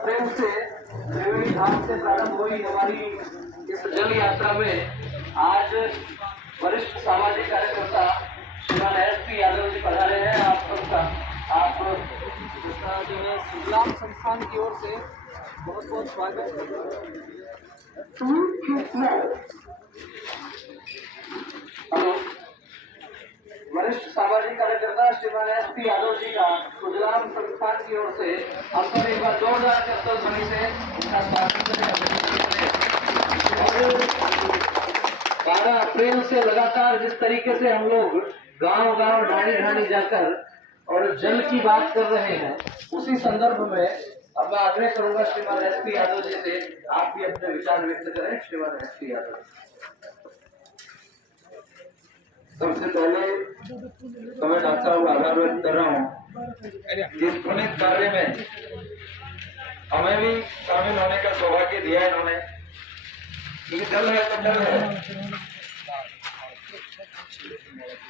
अप्रैल से त्रिवेणी धाम से प्रारंभ हुई हमारी इस जल यात्रा में आज वरिष्ठ सामाजिक कार्यकर्ता श्रीमान एस.पी. यादव जी पधारे हैं। आप सबका इसका जो है सुजलाम संस्थान की ओर से बहुत बहुत स्वागत हेलो, वरिष्ठ सामाजिक कार्यकर्ता श्रीमान एस.पी. यादव जी का सुजलाम संस्थान की ओर से हम सब एक बार जोरदार करतल ध्वनि से उनका स्वागत करें। और 12 अप्रैल से लगातार जिस तरीके से हम लोग गांव गांव ढाणी ढाणी जाकर और जल की बात कर रहे हैं, उसी संदर्भ में अब मैं आग्रह करूंगा श्रीमान एस.पी. यादव जी से आप भी अपने विचार व्यक्त करें। श्रीमान एस.पी. यादव, सबसे पहले तो मैं डॉक्टर साहब का आभार व्यक्त कर रहा हूँ। इस पुनीत कार्य में हमें भी शामिल होने का सौभाग्य दिया इन्होंने। ये जल है तो जल है।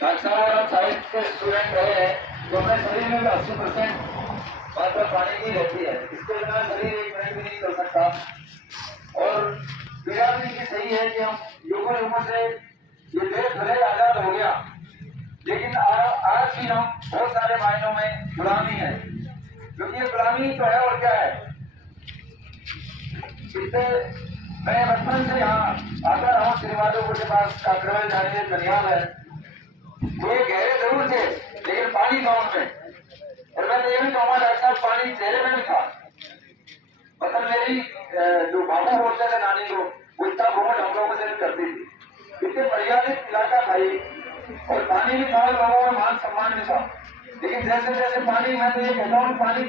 डॉक्टर साहब और साहित्य के स्टूडेंट रहे हैं तो अपने शरीर में भी 80% मात्रा पानी की रहती है। इसके बिना शरीर एक मिनट भी नहीं कर सकता। और पीड़ा भी ये सही है कि हम युगों से ये देश भले आजाद हो गया, लेकिन आज भी हम बहुत सारे मायनों में गुलामी है। क्योंकि ये गुलामी तो है और क्या है। इससे मैं बचपन से यहाँ आता रहा हूँ। श्रीमाधोपुर के पास काकरवेल जाने कन्याल है। ये गहरे जरूर थे लेकिन पानी था उनमें। और मैं तो ये भी कहूँगा डॉक्टर साहब, पानी चेहरे में भी था। मतलब मेरी जो बाबू बोलते थे नानी को, वो इतना घूमट हम लोगों से भी करती थी। इतने मर्यादित इलाका था ये, और पानी भी था, लोगों में मान सम्मान भी था। लेकिन जैसे जैसे पानी, मैं तो ये कहता हूँ पानी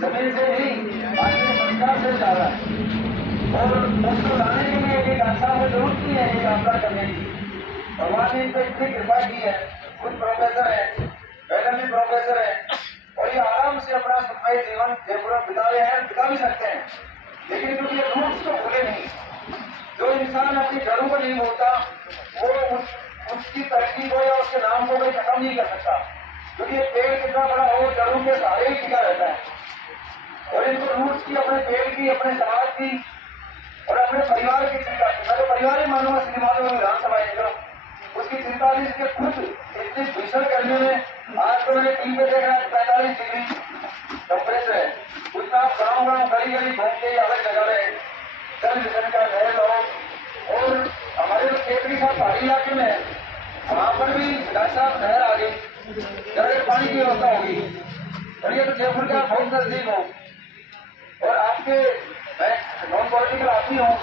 जमीन से नहीं, पानी के संस्कार से जा रहा है। और उसको लाने के लिए एक आशा को जरूरत नहीं है ये यात्रा करने की। भगवान ने इन पर इतनी कृपा की है। खुद प्रोफेसर है, मैडम भी प्रोफेसर है, और ये आराम से अपना सुखमय जीवन जयपुर में बिता रहे हैं, बिता भी सकते हैं। लेकिन क्योंकि ये रूट्स तो भूले नहीं। जो इंसान अपनी जड़ों को नहीं बोलता, वो उसकी तरक्की को या उसके नाम को कोई खत्म नहीं कर सकता। क्योंकि ये पेड़ कितना बड़ा हो, जड़ों के सहारे ही टिका रहता है। और इनको रूट्स की, अपने पेड़ की, अपने समाज की और अपने परिवार की चिंता की। मैं तो परिवार ही मानूंगा। श्रीमाधोपुर में विधानसभा निगम उसकी चिंता थी। इसके खुद इतनी भीषण गर्मी में आज तो मैंने टीवी पे देखा 45 डिग्री टेम्परेचर है। उसमें आप गाँव गाँव गली गली घूम के अलग जगह में जल मिशन का महल हो। और हमारे जो खेतरी साहब पहाड़ी इलाके में है, वहां पर भी डॉक्टर साहब नहर आ गई, जगह पानी की व्यवस्था होगी। और ये तो जयपुर का बहुत नजदीक हो। और आपके, मैं नॉन पॉलिटिकल आदमी हूँ,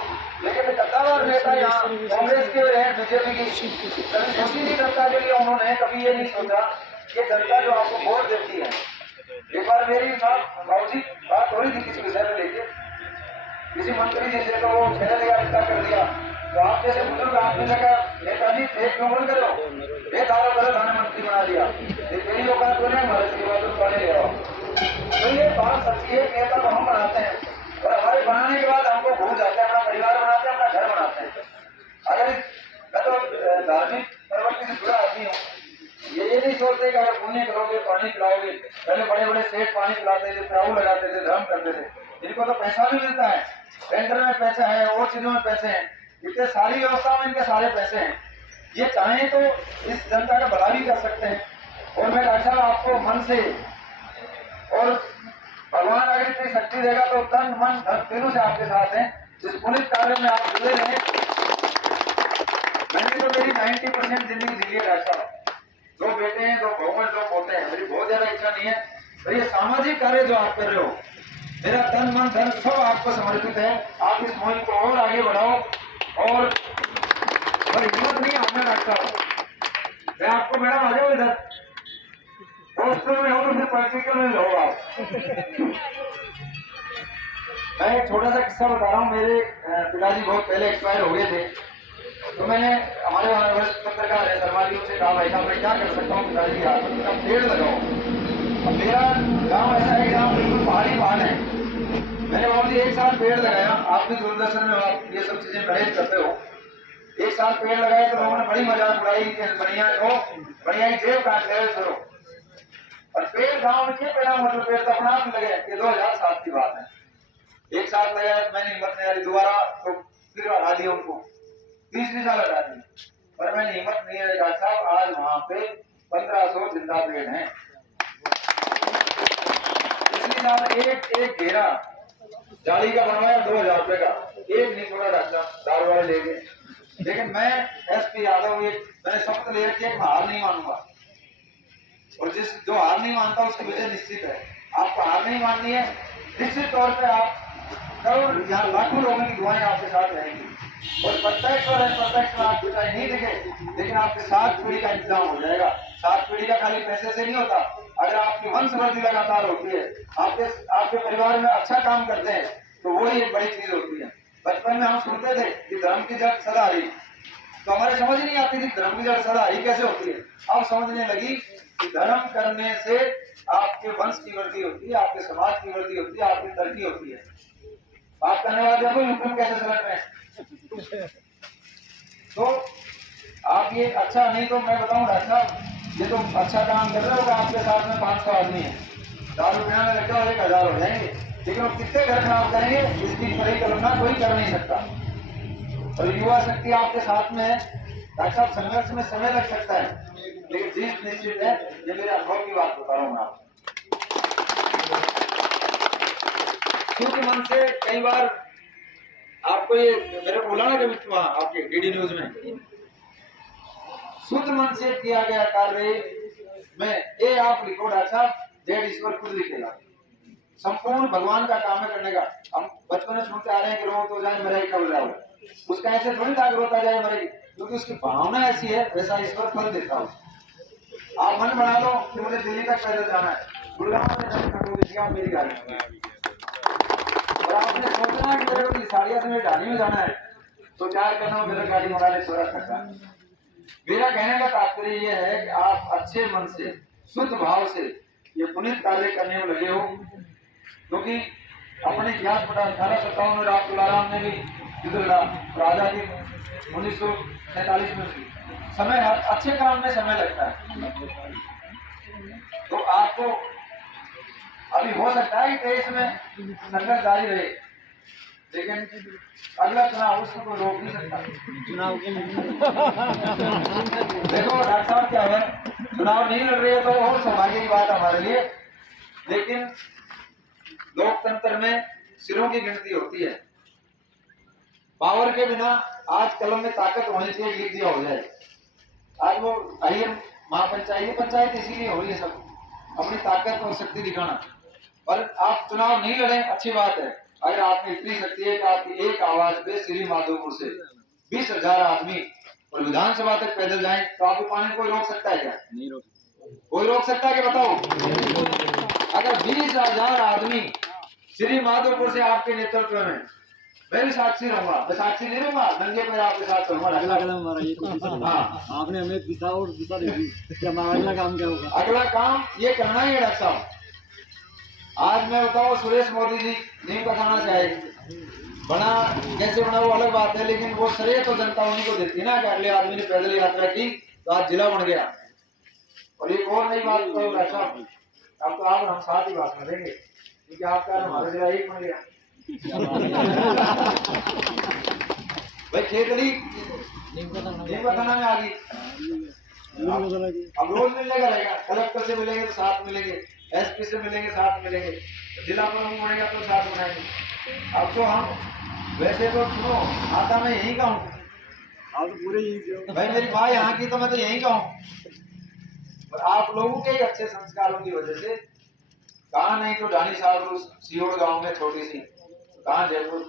लेकिन सत्ताधार नेता यहाँ कांग्रेस के रहे, बीजेपी की, कभी सोची नहीं जनता के लिए। उन्होंने कभी ये नहीं सोचा कि जनता जो आपको वोट देती है। एक बार मेरी साहब बाबूजी बात हो रही थी किसी विषय में लेके, किसी मंत्री जी से, तो वो छह दिया, रिश्ता कर दिया। तो आप जैसे बुजुर्ग आदमी ने कहा, नेताजी फेक क्यों बोल करो, बेदारों गलत हमें मंत्री बना दिया, ये तेरी औकात बोले हमारे श्रीवादुर बने ले रहा। तो ये बात सच्ची है। नेता तो हम बनाते हैं और हमारे बनाने के बाद हमको भूल जाते हैं, अपना परिवार बनाते हैं, अपना घर बनाते हैं। अगर मैं तो धार्मिक प्रवृत्ति से जुड़ा आदमी हूँ। ये नहीं सोचते कि अगर पुण्य करोगे, पानी पिलाओगे। पहले बड़े बड़े सेठ पानी पिलाते थे, प्याऊ लगाते थे, धर्म करते थे। इनको तो पैसा भी मिलता है, टेंडर में पैसे हैं, और चीजों में पैसे हैं, इतने सारी व्यवस्था में इनके सारे पैसे हैं। ये चाहें तो इस जनता का भला भी कर सकते हैं। और मैं डॉक्टर साहब आपको मन से, और भगवान अगर इतनी शक्ति देगा तो तन मन धन तीनों से आपके साथ हैं। इस पुलिस कार्य में आप जुड़े रहे। मैंने तो मेरी 90% जिंदगी जी है डॉक्टर साहब। 2 बेटे हैं, 2 बहुमत, 2 पोते हैं। मेरी बहुत ज्यादा इच्छा नहीं है। तो ये सामाजिक कार्य जो आप कर रहे हो, मेरा तन मन धन सब आपको समर्पित है। आप इस मुहिम को और आगे बढ़ाओ। और हिम्मत नहीं हमने डॉक्टर साहब, मैं आपको, मैडम आ जाओ इधर, हॉस्टल में हो तो फिर प्रैक्टिकल में लो आप। मैं एक छोटा सा किस्सा बता रहा हूँ। मेरे पिताजी बहुत पहले एक्सपायर हो गए थे। तो मैंने हमारे वरिष्ठ पत्रकार है सरमालियों से कहा, भाई साहब मैं क्या कर सकता हूँ, पिताजी की हाथ में का पेड़ लगाओ। अब मेरा गाँव ऐसा है कि गाँव बिल्कुल पहाड़ी पहाड़ है। मैंने बाबू जी 1 साल पेड़ लगाया। आप भी दूरदर्शन में आप ये सब चीजें मैनेज करते हो। 1 साल पेड़ लगाए तो लोगों ने बड़ी मजाक उड़ाई कि बढ़िया को बढ़िया ही जेब काट ले करो। और पेड़ गाँव में क्यों पेड़ा, मतलब पेड़ तो अपना आप लगे। ये 2007 की बात है। साथ लगाया तो मैंने हिम्मत नहीं आ रही दोबारा, तो फिर हटा दिया उनको, तीसरी साल हटा दी, पर मैंने हिम्मत नहीं है डॉक्टर साहब, आज वहां पे 1500 जिंदा पेड़ हैं। पिछली साल एक घेरा जाली का बनवाया 2000 रुपए का, एक नहीं छोड़ा डॉक्टर साहब, दारू वाले ले गए। लेकिन मैं एसपी यादव मैंने शपथ ले रखी है, हार नहीं मानूंगा, और जो हार नहीं मानता उसकी विजय निश्चित है। आपको हार नहीं माननी है, निश्चित तौर पे आप करोड़ यहाँ लाखों लोगों की दुआएं आपके साथ रहेंगी, और प्रत्यक्ष और अप्रत्यक्ष में आप विजय नहीं दिखे, लेकिन आपके 7 पीढ़ी का इंतजाम हो जाएगा। 7 पीढ़ी का खाली पैसे से नहीं होता, अगर आपकी वंशवृद्धि लगातार होती है, आपके परिवार में अच्छा काम करते हैं, तो वही एक बड़ी चीज होती है। बचपन में हम सुनते थे कि धर्म की जड़ सदा हरी, तो हमारे समझ ही नहीं आती थी धर्म की जड़ सदा हरी कैसे होती है। अब समझने लगी कि धर्म करने से आपके वंश की वृद्धि होती है, आपके समाज की वृद्धि होती है, आपकी तरक्की होती है। बात करने वाले देखो यूट्यूब कैसे सलट रहे हैं। तो आप ये अच्छा नहीं, तो मैं बताऊं डॉक्टर साहब, ये तो अच्छा काम कर रहे हो, आपके साथ में 500 आदमी है, दारू पीने में लग जाओ 1000 हो जाएंगे, लेकिन वो कितने घर खराब करेंगे इसकी बड़ी कल्पना कोई कर नहीं सकता। और युवा शक्ति आपके साथ में है डॉक्टर साहब, संघर्ष में समय लग सकता है, लेकिन जीत निश्चित है, ये मेरे अनुभव की बात बता रहा हूँ आप। शुद्ध मन से कई बार आपको ये मेरे बोला ना कभी वहां आपके डीडी न्यूज में, शुद्ध मन से किया गया कार्य में ये आप लिखो डॉक्टर साहब, जय ईश्वर खुद लिखेगा, संपूर्ण भगवान का काम है करने का। हम बचपन में सुनते आ रहे हैं कि रोग तो जाए मरेगी कब जाओ, उसका ऐसे थोड़ी था रोता जाए मरेगी, क्योंकि उसकी भावना ऐसी है, वैसा ईश्वर फल देता हो। आप मन बना लो कि मुझे दिल्ली तक पैदल जाना है, गुड़गांव में मेरी गाड़ी, और आपने सोचना कि मेरे को साड़िया से मेरे ढाणी में जाना है, तो 4 कदम मेरे गाड़ी मंगा ले 16 तक। मेरा कहने का तात्पर्य यह है कि आप अच्छे मन से शुद्ध भाव से ये पुनीत कार्य करने में लगे हो, क्योंकि अपने इतिहास पढ़ा 1857 में राम तुलाराम ने भी युद्ध लड़ा, राजा की 1947 में समय, अच्छे काम में समय लगता है। तो आपको अभी हो सकता है कि देश में संघर्ष जारी रहे, लेकिन अगला चुनाव उसको कोई रोक नहीं सकता। चुनाव के देखो डॉक्टर साहब क्या है, चुनाव नहीं लड़ रही है तो और सौभाग्य की बात हमारे लिए, लेकिन लोकतंत्र में सिरों की गिनती होती है। पावर के बिना आज कलम में ताकत होनी चाहिए, लिख दिया हो जाए। आज वो अहिर पंचायत इसीलिए हो रही है, सब अपनी ताकत और शक्ति दिखाना। पर आप चुनाव नहीं लड़े, अच्छी बात है, अगर आप में इतनी शक्ति है कि आपकी एक आवाज पे श्री माधोपुर से 20,000 आदमी और विधानसभा तक पैदल जाएं, तो आपको पानी कोई रोक सकता है क्या? नहीं रोक, कोई रोक सकता है क्या बताओ? अगर 20,000 आदमी श्री माधोपुर से आपके नेतृत्व में, मैं भी साक्षी रहूंगा, मैं साक्षी नहीं रहूंगा, नंगे पैर आपके साथ चलूंगा। अगला कदम हमारा ये तो हाँ, आपने हमें दिशा और दिशा दे दी कि हमारा अगला काम क्या होगा। अगला काम ये करना ही है डॉक्टर साहब। आज मैं बताऊं, सुरेश मोदी जी नीम का खाना चाहे बना कैसे बना वो अलग बात है, लेकिन वो श्रेय तो जनता उन्हीं को देती है ना, कि अगले आदमी ने पैदल यात्रा की तो आज जिला बन गया। और एक और नई बात बताऊं डॉक्टर साहब, अब तो आप हम साथ ही बात करेंगे, क्योंकि आपका हमारा जिला एक बन गया। भाई खेतली नीम का थाना में आ गई, अब रोज मिलने का रहेगा, कलेक्टर से मिलेंगे तो साथ मिलेंगे, एसपी से मिलेंगे साथ मिलेंगे, जिला प्रमुख बनेगा तो साथ बनाएंगे। अब तो हम वैसे तो सुनो, आता मैं यहीं का हूँ, आप तो पूरे यहीं भाई, मेरी माँ यहाँ की तो मैं तो यहीं का हूँ, और आप लोगों के अच्छे संस्कारों की वजह से, कहाँ नहीं तो ढाणी साहब सियोड़ गांव में छोटी सी, कहाँ जयपुर,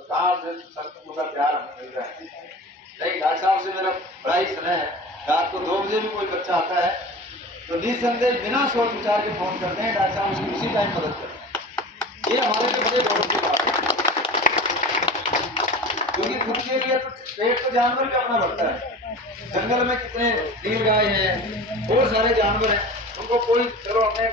कहाँ संतों का प्यार हमें मिल रहा है। लेकिन डॉक्टर साहब से मेरा बड़ा ही स्नेह है, रात को 2 बजे भी कोई बच्चा आता है तो निसंदेह बिना सोच विचार के फोन करते हैं, डॉक्टर साहब उसकी उसी टाइम मदद करते हैं। ये हमारे लिए बड़े गौरव की बात है, क्योंकि खुद के लिए तो पेट तो जानवर भी अपना भरता है। जंगल में कितने नील गाय हैं, बहुत सारे जानवर हैं, उनको कोई चलो अपने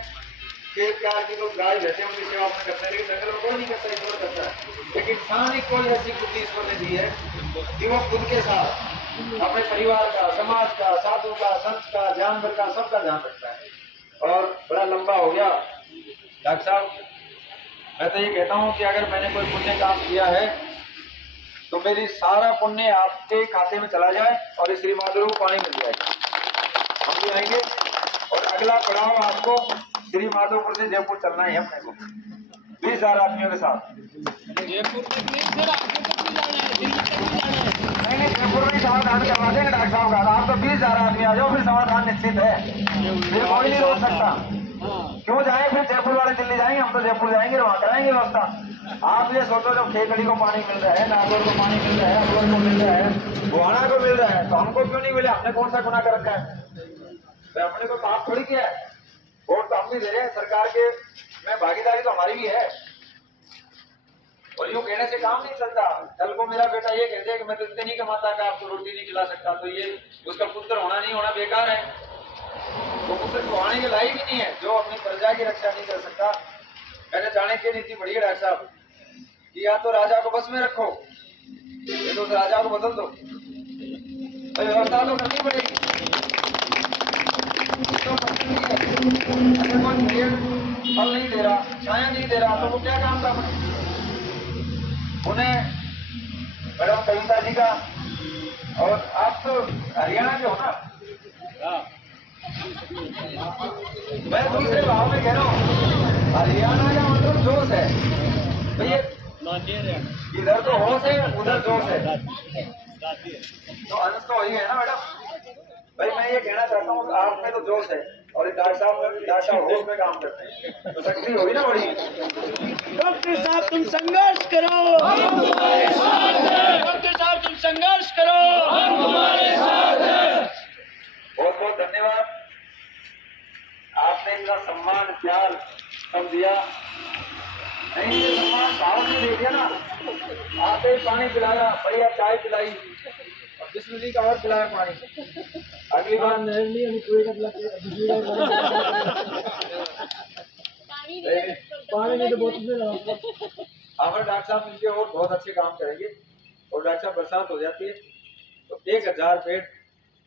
खेत प्यार की तो गाय रहते हैं उनकी सेवा अपने करते हैं, लेकिन जंगल में कोई नहीं करता, ईश्वर करता है। लेकिन इंसान ही कोई ऐसी बुद्धि ईश्वर ने दी है कि वो खुद के साथ अपने परिवार का, समाज का, साधु का, संत का, जानवर का, सबका ध्यान रखता है। और बड़ा लंबा हो गया डॉक्टर साहब, मैं तो ये कहता हूँ कि अगर मैंने कोई पुण्य काम किया है तो मेरी सारा पुण्य आपके खाते में चला जाए और इस श्री माधुरी को पानी मिल जाएगा। हम भी आएंगे और अगला पड़ाव आपको श्री माधोपुर से जयपुर चलना है अपने को 20,000 आदमियों के साथ। जयपुर तक नहीं सर, आगे तक भी जाना है, दिल्ली तक भी जाना है। नहीं जयपुर में समाधान करवा देंगे डॉक्टर साहब का। आप तो 20,000 आदमी आ जाओ, फिर समाधान निश्चित है, फिर कोई नहीं रोक सकता। क्यों जाए फिर जयपुर वाले दिल्ली जाएंगे, हम तो जयपुर जाएंगे, वहाँ कराएंगे व्यवस्था। आप ये सोचो जब खेकड़ी को पानी मिल रहा है, नागौर को पानी मिल रहा है, अकबर को मिल रहा है, बुहाना को मिल रहा है, तो हमको क्यों नहीं मिले? हमने कौन सा गुनाह कर रखा है? तो हमने कोई पाप थोड़ी किया है। वोट तो हम भी दे रहे हैं, सरकार के में भागीदारी तो हमारी भी है। और यूं कहने से काम नहीं चलता। कल को मेरा बेटा ये कहते हैं कि मैं तो इतने नहीं कमाता कि आपको रोटी नहीं खिला सकता, तो ये उसका पुत्र होना नहीं होना बेकार है। वो पुत्र खुआने के लायक ही नहीं है जो अपनी प्रजा की रक्षा नहीं कर सकता। मैंने चाणक्य नीति पढ़ी है डॉक्टर साहब कि या तो राजा को बस में रखो, या तो उस राजा को बदल दो। तो व्यवस्था तो करनी पड़ेगी। तो अगर कोई पेड़ फल नहीं दे रहा, छाया नहीं दे रहा, तो वो क्या काम का? उन्हें मैडम कविता जी का, और आप तो हरियाणा के हो ना? मैं दूसरे भाव में कह रहा हूँ, हरियाणा का मतलब जोश है भैया। इधर तो होश है, उधर जोश है, तो अंश तो वही है ना मैडम। भाई मैं ये कहना चाहता हूँ आप में तो जोश है और डॉक्टर साहब होश में काम करते हैं, तो शक्ति होगी ना बड़ी। डॉक्टर साहब तुम संघर्ष करो, हम तुम्हारे साथ हैं। डॉक्टर साहब तुम संघर्ष करो, हम तुम्हारे साथ हैं। बहुत बहुत धन्यवाद। आपने इतना सम्मान प्यार सब दिया। नहीं ये सम्मान भाव से दे दिया ना। आपने पानी पिलाया, बढ़िया चाय पिलाई और बिस्मिल्लाह का और पिलाया पानी। अगली बार नहीं हम कोई पानी नहीं तो बोतल में लगाओ। हमारे डॉक्टर साहब मिलके और बहुत अच्छे काम करेंगे। और डॉक्टर साहब बरसात हो जाती है तो 1,000 पेड़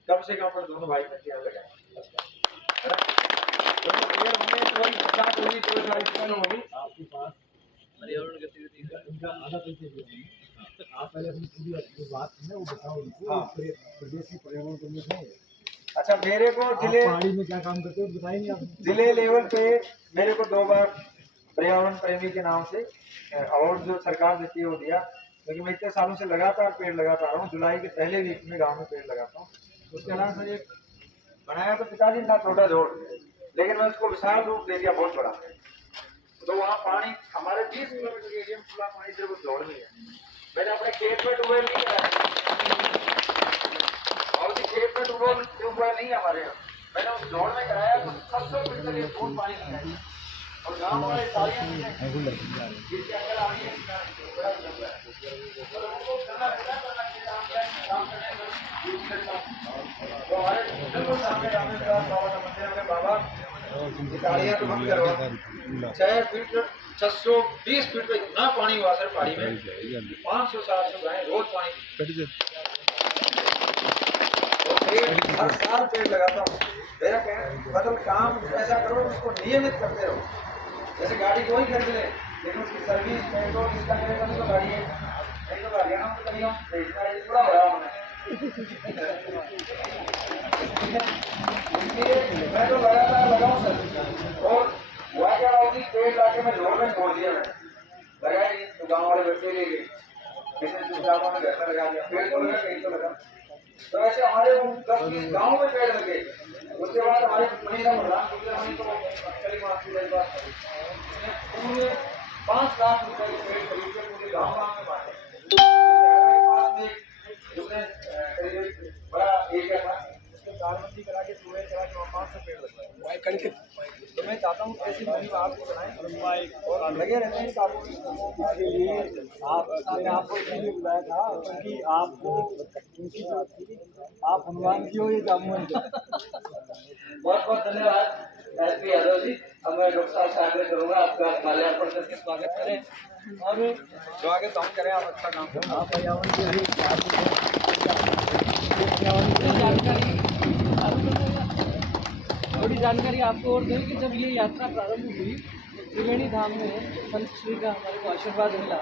कम से कम पर दोनों भाई मिलकर यहाँ लगाए। आपके पास पर्यावरण गतिविधि आधा पैसे आप पहले अपनी पूरी जो बात है ना वो बताओ उनको। प्रदेश की पर्यावरण करने से अच्छा मेरे को जिले पहाड़ी में क्या काम करते हो बताएंगे आप? जिले लेवल पे मेरे को 2 बार पर्यावरण प्रेमी के नाम से अवार्ड जो सरकार देती है वो दिया, क्योंकि मैं इतने सालों से लगातार पेड़ लगाता रहा हूँ। जुलाई के पहले वीक में गाँव में पेड़ लगाता हूँ। उसके अलावा सर एक बनाया तो पिताजी था छोटा जोड़, लेकिन मैं उसको विशाल रूप दे दिया बहुत बड़ा। तो वहाँ पानी हमारे 20 किलोमीटर के एरिया में खुला पानी सिर्फ उस जोड़ में है। मैंने अपने खेत में ट्यूबवेल नहीं कराया और खेत में ट्यूबवेल नहीं है हमारे यहाँ, मैंने उस जोड़ में कराया तो 700 फीट तक एक फूट पानी नहीं आई। और गाँव वाले सारे जिसके अंदर आ रही है बड़ा चल रहा है, तो उनको करना तो हमारे बिल्कुल सामने बाबा का मंदिर में बाबा गाड़ियाँ तो बंद करो। 6 फीट 620 फीट पे इतना पानी हुआ सर पहाड़ी में, 500-700 गाय रोज पानी। हर साल पेड़ लगाता हूँ। मेरा मतलब काम ऐसा करो उसको नियमित करते रहो। जैसे गाड़ी कोई खरीद ले लेकिन उसकी सर्विस पेट्रोल इसका करेगा तो गाड़ी है, नहीं तो हरियाणा में कभी हम भेजना है पूरा भरा हमने। मैं तो लगातार लगाऊँ सर। और हुआ क्या होगी पेड़ लाके में जोड़ में छोड़ दिया, मैं लगाया नहीं तो गाँव वाले बच्चे ले गए, किसी दूसरा ने घर में लगा दिया। पेड़ तो लगा कहीं तो लगा। तो ऐसे हमारे 10-20 गाँव में पेड़ लगे। उसके बाद हमारे मनी का प्रधान पूरे 5 लाख रुपए के पेड़ खरीद के पूरे गाँव में बांटे। उसने बड़ा एरिया था, उसको तारबंदी करा के टूबेल करा के वहाँ 500 पेड़ लगवाए। तो मैं चाहता हूँ ऐसी मुहिम आप चलाएं और लगे रहते हैं काबू के लिए। आपको इसलिए बुलाया था क्योंकि आपको उनकी जो थी आप हनुमान की हो ये जामुन। बहुत बहुत धन्यवाद एसपी यादव जी। अब मैं डॉक्टर साहब से आग्रह करूँगा आपका माल्यार्पण करके स्वागत करें और जो आगे काम करें आप अच्छा काम करें। आप पर्यावरण थोड़ी जानकारी आपको और दें कि जब ये यात्रा प्रारंभ हुई त्रिवेणी धाम में संत श्री का हमारे को आशीर्वाद मिला।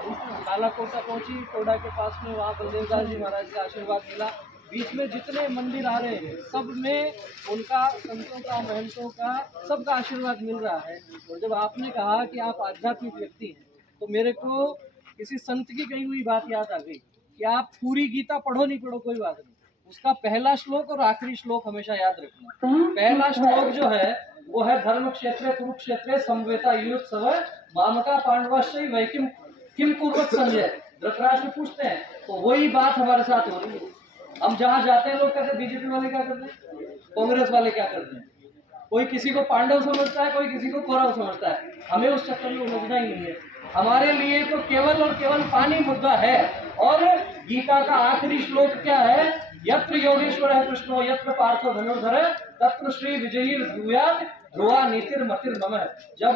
कालाकोटा पहुंची, कोडा के पास में वहाँ बलदेव दास जी महाराज का आशीर्वाद मिला। बीच में जितने मंदिर आ रहे हैं सब में उनका, संतों का, महंतों का, सबका आशीर्वाद मिल रहा है। और जब आपने कहा कि आप आध्यात्मिक व्यक्ति हैं तो मेरे को किसी संत की कही हुई बात याद आ गई कि आप पूरी गीता पढ़ो नहीं पढ़ो कोई बात नहीं, उसका पहला श्लोक और आखिरी श्लोक हमेशा याद रखना। पहला श्लोक जो है वो है धर्म क्षेत्रे कुरुक्षेत्रे समवेता युत्सव मामका पांडवाश्रय वैकिम किम कुर्वत संजय। धृतराष्ट्र पूछते हैं तो वही बात हमारे साथ हो रही है। हम जहाँ जाते हैं लोग कहते हैं बीजेपी वाले क्या करते हैं, कांग्रेस वाले क्या करते हैं, कोई किसी को पांडव समझता है, कोई किसी को कौरव समझता है। हमें उस चक्कर में उलझना ही नहीं है। हमारे लिए तो केवल और केवल पानी मुद्दा है। और गीता का आखिरी श्लोक क्या है, यत्र योगेश्वर है कृष्णो यत्र पार्थो धनुर्धर तत्र श्री विजयी भूयात् ध्रुवा नीतिर मतिर मम। जब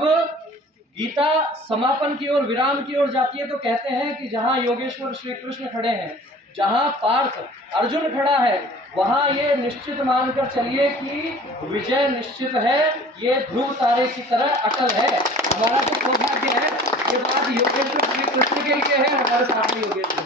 गीता समापन की ओर, विराम की ओर जाती है तो कहते हैं कि जहाँ योगेश्वर श्री कृष्ण खड़े हैं, जहाँ पार्थ अर्जुन खड़ा है, वहाँ ये निश्चित मानकर चलिए कि विजय निश्चित है। ये ध्रुव तारे की तरह अटल है। हमारा तो सौभाग्य है, ये बात योगेश्वर श्री कृष्ण के लिए है, हमारे साथ में योगेश्वर।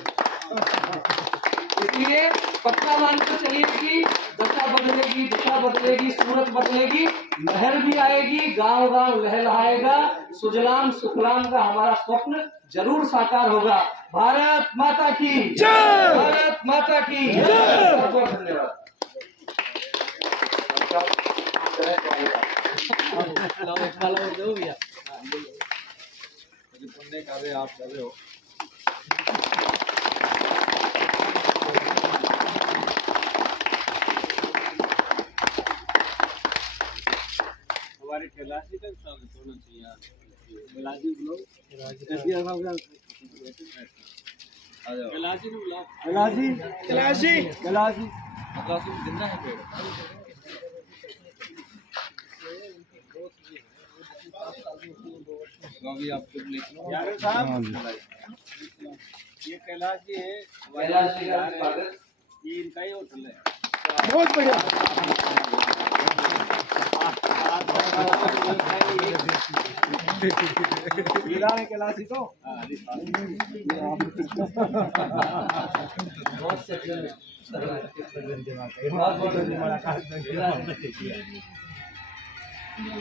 इसलिए पक्का मानकर चलिए कि दशा बदलेगी, दिशा बदलेगी, सूरत बदलेगी, लहर भी आएगी, गांव गांव लहलहाएगा, सुजलाम सुफलाम का हमारा स्वप्न जरूर साकार होगा। भारत माता की जय, भारत माता की जय। बहुत बहुत धन्यवाद। आप कर रहे हो हमारे कैलाशी का स्वागत होना चाहिए यार। कैलाशी बुलाओ, कैलाशी बुलाओ, कैलाशी कैलाशी कैलाशी जिंदा है पेड़। अभी आपको यार साहब ये कैलाशी है, कैलाशी का स्वागत। ये इनका ही होटल है। बहुत बढ़िया। कैलाशी तो बहुत बहुत धन्यवाद।